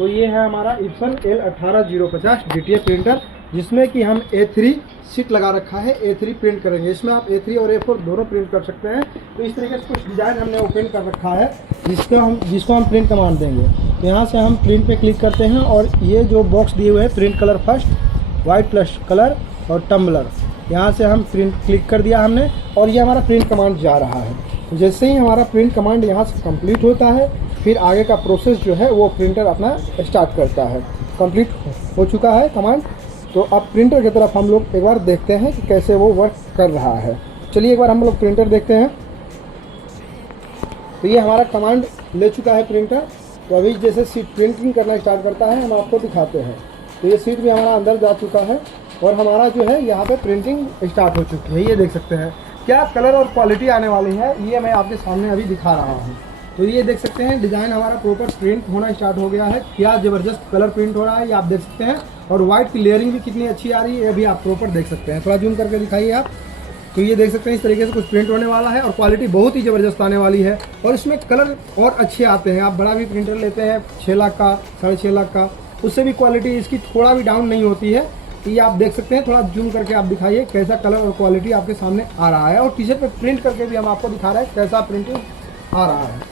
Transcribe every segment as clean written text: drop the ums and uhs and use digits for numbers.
तो ये है हमारा इप्सन L18050 DTA प्रिंटर, जिसमें कि हम A3 शीट लगा रखा है, A3 प्रिंट करेंगे। इसमें आप A3 और A4 दोनों प्रिंट कर सकते हैं। तो इस तरीके से कुछ डिज़ाइन हमने ओपन कर रखा है, जिसको हम प्रिंट कमांड देंगे। तो यहाँ से हम प्रिंट पे क्लिक करते हैं और ये जो बॉक्स दिए हुए हैं print colour first, white plus colour और टम्बलर, यहाँ से हम प्रिंट क्लिक कर दिया हमने और ये हमारा प्रिंट कमांड जा रहा है। तो जैसे ही हमारा प्रिंट कमांड यहाँ से कंप्लीट होता है, फिर आगे का प्रोसेस जो है वो प्रिंटर अपना स्टार्ट करता है। कंप्लीट हो चुका है कमांड, तो अब प्रिंटर की तरफ हम लोग एक बार देखते हैं कि कैसे वो वर्क कर रहा है। चलिए एक बार हम लोग प्रिंटर देखते हैं। तो ये हमारा कमांड ले चुका है प्रिंटर। तो अभी जैसे सीट प्रिंटिंग करना स्टार्ट करता है, हम आपको दिखाते हैं। तो ये सीट भी हमारा अंदर जा चुका है और हमारा जो है यहाँ पे प्रिंटिंग स्टार्ट हो चुकी है। ये देख सकते हैं क्या कलर और क्वालिटी आने वाली है, ये मैं आपके सामने अभी दिखा रहा हूँ। तो ये देख सकते हैं डिज़ाइन हमारा प्रॉपर प्रिंट होना स्टार्ट हो गया है। क्या ज़बरदस्त कलर प्रिंट हो रहा है ये आप देख सकते हैं, और वाइट की लेयरिंग भी कितनी अच्छी आ रही है ये भी आप प्रॉपर देख सकते हैं। थोड़ा जूम करके दिखाइए आप। तो ये देख सकते हैं इस तरीके से कुछ प्रिंट होने वाला है और क्वालिटी बहुत ही ज़बरदस्त आने वाली है। और इसमें कलर और अच्छे आते हैं। आप बड़ा भी प्रिंटर लेते हैं 6 लाख का, 6.5 लाख का, उससे भी क्वालिटी इसकी थोड़ा भी डाउन नहीं होती है। ये आप देख सकते हैं। थोड़ा जूम करके आप दिखाइए कैसा कलर और क्वालिटी आपके सामने आ रहा है, और टी शर्ट पे प्रिंट करके भी हम आपको दिखा रहे हैं कैसा प्रिंटिंग आ रहा है।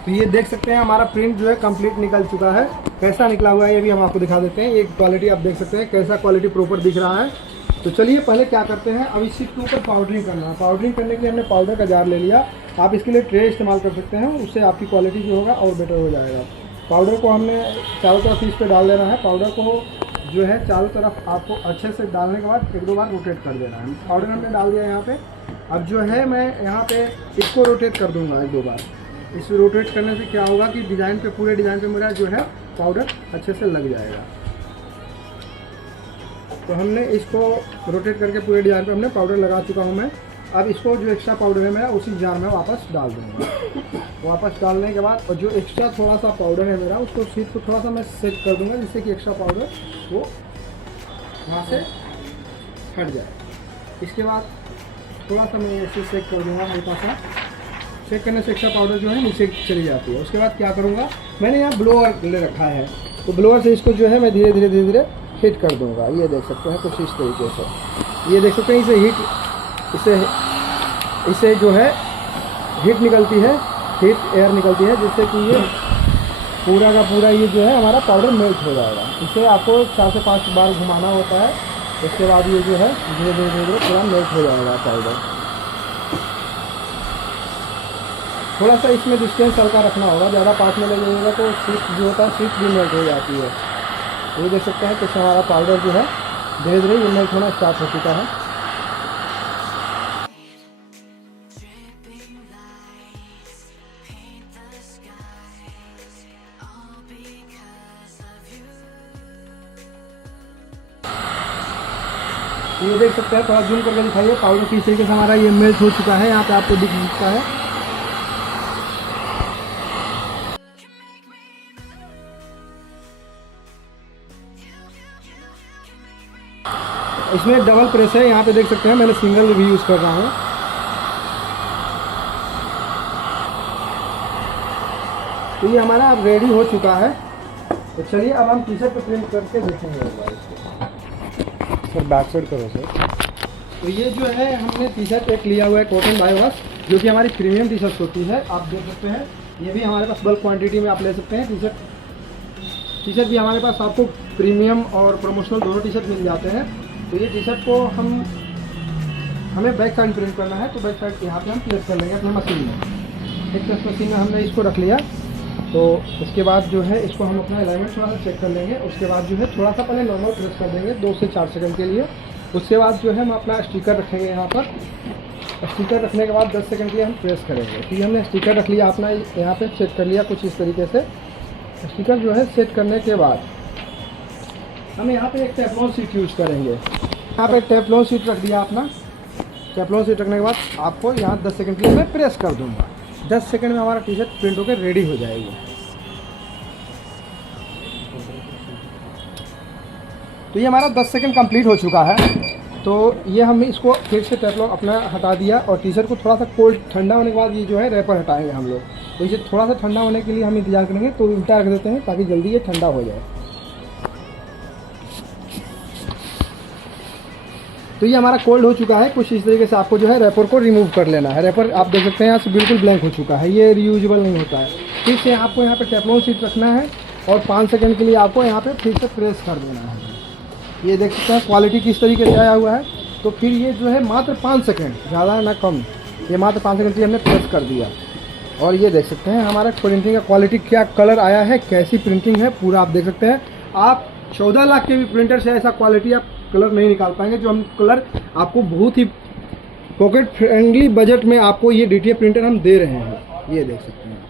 तो ये देख सकते हैं हमारा प्रिंट जो है कंप्लीट निकल चुका है। कैसा निकला हुआ है ये भी हम आपको दिखा देते हैं। ये क्वालिटी आप देख सकते हैं कैसा क्वालिटी प्रॉपर दिख रहा है। तो चलिए पहले क्या करते हैं, अब इस शीट के ऊपर पाउडरिंग करना है। पाउडरिंग करने के लिए हमने पाउडर का जार ले लिया। आप इसके लिए ट्रे इस्तेमाल कर सकते हैं, उससे आपकी क्वालिटी जो होगा और बेटर हो जाएगा। पाउडर को हमने चारों तरफ इस पर डाल देना है। पाउडर को जो है चारों तरफ आपको अच्छे से डालने के बाद 1-2 बार रोटेट कर देना है। पाउडर हमने डाल दिया यहाँ पे। अब जो है मैं यहाँ पे इसको रोटेट कर दूँगा 1-2 बार। इस रोटेट करने से क्या होगा कि डिज़ाइन पे, पूरे डिज़ाइन पे मेरा जो है पाउडर अच्छे से लग जाएगा। तो हमने इसको रोटेट करके पूरे डिज़ाइन पे हमने पाउडर लगा चुका हूँ मैं। अब इसको जो एक्स्ट्रा पाउडर है मेरा उसी जार में वापस डाल दूँगा। वापस डालने के बाद और जो एक्स्ट्रा थोड़ा सा पाउडर है मेरा, उसको शीट को थोड़ा सा मैं सेट कर दूँगा, जिससे कि एक्स्ट्रा पाउडर वो वहाँ से हट जाए। इसके बाद थोड़ा सा मैं ऐसे सेट कर दूँगा, हल्का सा चेक करने से एक्स्ट्रा पाउडर जो है नीचे चली जाती है। उसके बाद क्या करूँगा, मैंने यहाँ ब्लोअर ले रखा है, तो ब्लोअर से इसको जो है मैं धीरे धीरे हीट कर दूँगा। ये देख सकते हैं कुछ इस तरीके से। ये देख सकते हैं इससे जो है हीट निकलती है, हीट एयर निकलती है, जिससे कि ये पूरा का पूरा ये जो है हमारा पाउडर मेल्ट हो जाएगा। इसे आपको 4 से 5 बार घुमाना होता है। उसके बाद ये जो है धीरे धीरे पूरा मेल्ट हो जाएगा पाउडर। थोड़ा सा इसमें डिस्टेंस हल्का रखना होगा, ज़्यादा पास में ले जाइएगा तो शीट जो होता है शीट भी मेल्ट हो जाती है। ये देख सकते हैं कि हमारा पाउडर जो है धीरे धीरे ये मेल्ट होना स्टार्ट हो चुका है। ये देख सकते हैं, थोड़ा जूम करके दिखाइए पाउडर किस तरीके से हमारा ये मेल्ट हो चुका है। यहाँ पे आपको दिख सकता है। इसमें डबल प्रेस है, यहाँ पे देख सकते हैं। मैंने सिंगल भी यूज़ कर रहा हूँ। तो ये हमारा अब रेडी हो चुका है। तो चलिए अब हम टी शर्ट पे प्रिंट करके देखेंगे सर। बैक साइड करो सर। तो ये जो है हमने टी शर्ट एक लिया हुआ है कॉटन बायोवाश, जो कि हमारी प्रीमियम टी शर्ट होती है। आप देख सकते हैं ये भी हमारे पास बल्क क्वांटिटी में आप ले सकते हैं। टी शर्ट भी हमारे पास आपको प्रीमियम और प्रमोशनल दोनों टी शर्ट मिल जाते हैं। तो ये टी शर्ट को हमें बैक साइड प्रिंट करना है, तो बैक साइड यहाँ पे हम प्लेस कर लेंगे अपने मशीन में। एक प्रेस मशीन में हमने इसको रख लिया। तो उसके बाद जो है इसको हम अपना अलाइनमेंट थोड़ा सा चेक कर लेंगे। उसके बाद जो है थोड़ा सा पहले नॉर्मल प्रेस कर देंगे 2 से 4 सेकंड के लिए। उसके बाद जो है हम अपना स्टिकर रखेंगे यहाँ पर। स्टिकर रखने के बाद 10 सेकंड के लिए हम प्रेस करेंगे। तो ये हमने स्टिकर रख लिया अपना, यहाँ पे सेट कर लिया कुछ इस तरीके से। स्टिकर जो है सेट करने के बाद हम यहाँ पे एक टेफ्लॉन शीट यूज़ करेंगे। यहाँ पे टेफ्लॉन शीट रख दिया अपना। टेफ्लॉन शीट रखने के बाद आपको यहाँ 10 सेकंड के लिए मैं प्रेस कर दूँगा। 10 सेकंड में हमारा टी शर्ट प्रिंट होकर रेडी हो जाएगी। तो ये हमारा 10 सेकंड कंप्लीट हो चुका है। तो ये हम इसको फिर से टेफ्लॉन अपना हटा दिया और टी शर्ट को थोड़ा सा कोल्ड ठंडा होने के बाद ये जो है रैपर हटाएंगे हम लोग। तो इसे थोड़ा सा ठंडा होने के लिए हम इंतजार करेंगे, तो उल्टा रख देते हैं ताकि जल्दी ये ठंडा हो जाए। तो ये हमारा कोल्ड हो चुका है। कुछ इस तरीके से आपको जो है रैपर को रिमूव कर लेना है। रैपर आप देख सकते हैं यहाँ से बिल्कुल ब्लैंक हो चुका है, ये रीयूजेबल नहीं होता है। फिर से आपको यहाँ पे टेफ्लॉन शीट रखना है और 5 सेकंड के लिए आपको यहाँ पे फिर से प्रेस कर देना है। ये देख सकते हैं क्वालिटी किस तरीके से आया हुआ है। तो फिर ये जो है मात्र 5 सेकंड, ज़्यादा ना कम, ये मात्र 5 सेकंड के लिए हमने प्रेस कर दिया। और ये देख सकते हैं हमारा प्रिंटिंग का क्वालिटी, क्या कलर आया है, कैसी प्रिंटिंग है, पूरा आप देख सकते हैं। आप 14 लाख के भी प्रिंटर से ऐसा क्वालिटी आप कलर नहीं निकाल पाएंगे। जो हम कलर आपको बहुत ही पॉकेट फ्रेंडली बजट में आपको ये DTA प्रिंटर हम दे रहे हैं, ये देख सकते हैं।